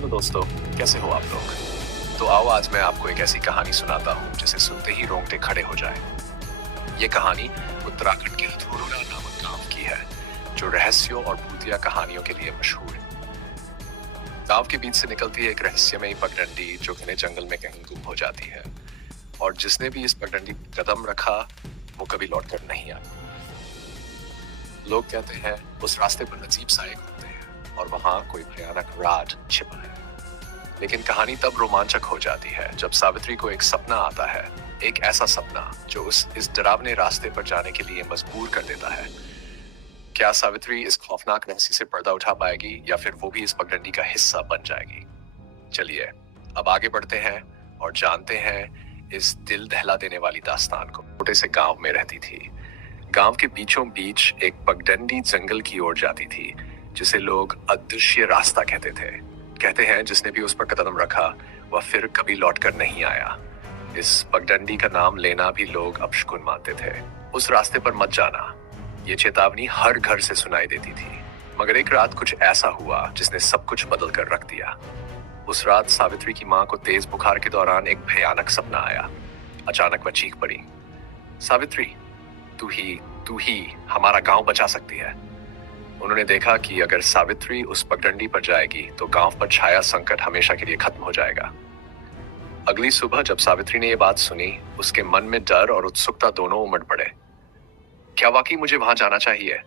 Hello दोस्तों, कैसे हो आप लोग? तो आओ आज मैं आपको एक ऐसी कहानी सुनाता हूँ जिसे सुनते ही रोंगटे खड़े हो जाए। ये कहानी उत्तराखंड के हथौड़ा नामक गांव की है, जो रहस्यों और भूतिया कहानियों के लिए मशहूर है। गांव के बीच से निकलती है एक रहस्यमयी पगडंडी जो घने जंगल में कहीं गुम हो जाती है, और जिसने भी इस पगडंडी पर कदम रखा वो कभी लौटकर नहीं आता। लोग कहते हैं उस रास्ते पर अजीब साए घूमते हैं और वहां कोई भयानक राज छिपा है। लेकिन कहानी तब रोमांचक हो जाती है जब सावित्री को एक सपना आता है, एक ऐसा सपना जो इस डरावने रास्ते पर जाने के लिए मजबूर कर देता है। क्या सावित्री इस खौफनाक रहस्य से पर्दा उठा पाएगी या फिर वो भी इस पगडंडी का हिस्सा बन जाएगी? चलिए अब आगे बढ़ते हैं और जानते हैं इस दिल दहला देने वाली दास्तान को। छोटे से गांव में रहती थी। गांव के बीचों बीच एक पगडंडी जंगल की ओर जाती थी, जिसे लोग अदृश्य रास्ता कहते थे। कहते हैं जिसने भी उस पर कदम रखा वह फिर कभी लौटकर नहीं आया। इस पगडंडी का नाम लेना भी लोग अपशकुन मानते थे। उस रास्ते पर मत जाना, ये चेतावनी हर घर से सुनाई देती थी। मगर एक रात कुछ ऐसा हुआ जिसने सब कुछ बदल कर रख दिया। उस रात सावित्री की माँ को तेज बुखार के दौरान एक भयानक सपना आया। अचानक वह चीख पड़ी, सावित्री, तू ही हमारा गांव बचा सकती है। उन्होंने देखा कि अगर सावित्री उस पगडंडी पर जाएगी तो गांव पर छाया संकट हमेशा के लिए खत्म हो जाएगा। अगली सुबह जब सावित्री ने यह बात सुनी, उसके मन में डर और उत्सुकता दोनों उमड़ पड़े। क्या वाकई मुझे वहां जाना चाहिए?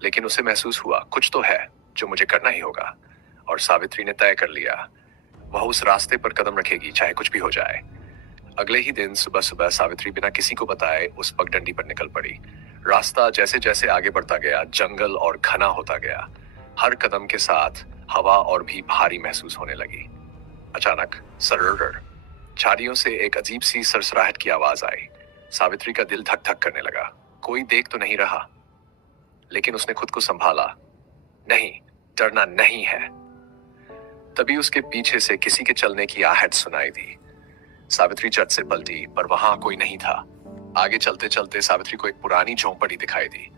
लेकिन उसे महसूस हुआ कुछ तो है जो मुझे करना ही होगा, और सावित्री ने तय कर लिया वह उस रास्ते पर कदम रखेगी चाहे कुछ भी हो जाए। अगले ही दिन सुबह सुबह सावित्री बिना किसी को बताए उस पगडंडी पर निकल पड़ी। रास्ता जैसे जैसे आगे बढ़ता गया जंगल और घना होता गया। हर कदम के साथ हवा और भी भारी महसूस होने लगी। अचानक सर्र झाड़ियों से एक अजीब सी सरसराहट की आवाज आई। सावित्री का दिल धक धक करने लगा। कोई देख तो नहीं रहा, लेकिन उसने खुद को संभाला। नहीं, डरना नहीं है। तभी उसके पीछे से किसी के चलने की आहट सुनाई दी। सावित्री झट से पलटी, पर वहां कोई नहीं था। आगे चलते चलते सावित्री को एक पुरानी झोंपड़ी दिखाई दी।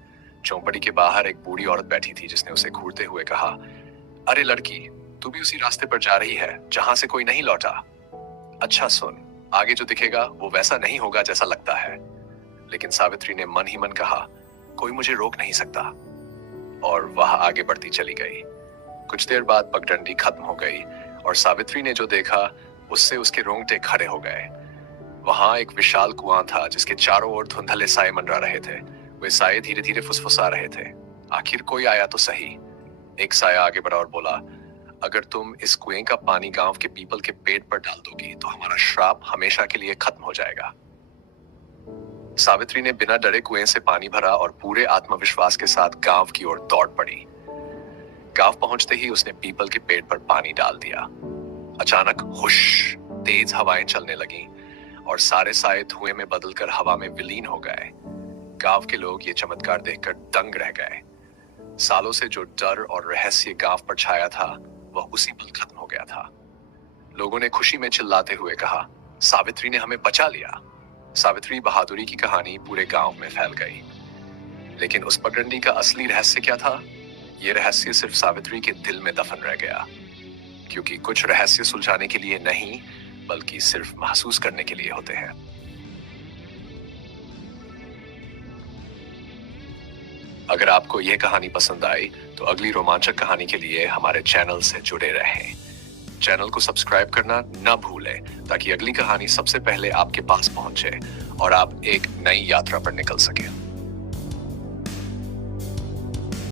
झोंपड़ी के बाहर एक बूढ़ी औरत बैठी थी जिसने उसे घूरते हुए कहा, अरे लड़की, तू भी उसी रास्ते पर जा रही है जहां से कोई नहीं लौटा। अच्छा सुन, आगे जो दिखेगा वो वैसा नहीं होगा जैसा लगता है। लेकिन सावित्री ने मन ही मन कहा, कोई मुझे रोक नहीं सकता, और वह आगे बढ़ती चली गई। कुछ देर बाद पगडंडी खत्म हो गई और सावित्री ने जो देखा उससे उसके रोंगटे खड़े हो गए। वहां एक विशाल कुआं था जिसके चारों ओर धुंधले साए मंडरा रहे थे। वे साए धीरे धीरे फुसफुसा रहे थे। आखिर कोई आया तो सही। एक साया आगे बढ़ा और बोला, अगर तुम इस कुएं का पानी गांव के पीपल के पेड़ पर डाल दोगी तो हमारा श्राप हमेशा के लिए खत्म हो जाएगा। सावित्री ने बिना डरे कुएं से पानी भरा और पूरे आत्मविश्वास के साथ गांव की ओर दौड़ पड़ी। गांव पहुंचते ही उसने पीपल के पेड़ पर पानी डाल दिया। अचानक हुश, तेज हवाएं चलने लगीं और सारे साए धुएं में बदलकर हवा में विलीन हो गए। गांव के लोग ये चमत्कार देखकर दंग रह गए। सालों से जो डर और रहस्य गांव पर छाया था वह उसी पल खत्म हो गया था। लोगों ने खुशी में चिल्लाते हुए कहा, सावित्री ने हमें बचा लिया। सावित्री बहादुरी की कहानी पूरे गांव में फैल गई। लेकिन उस पगडंडी का असली रहस्य क्या था? यह रहस्य सिर्फ सावित्री के दिल में दफन रह गया, क्योंकि कुछ रहस्य सुलझाने के लिए नहीं बल्कि सिर्फ महसूस करने के लिए होते हैं। अगर आपको यह कहानी पसंद आई तो अगली रोमांचक कहानी के लिए हमारे चैनल से जुड़े रहें। चैनल को सब्सक्राइब करना न भूलें ताकि अगली कहानी सबसे पहले आपके पास पहुंचे और आप एक नई यात्रा पर निकल सकें।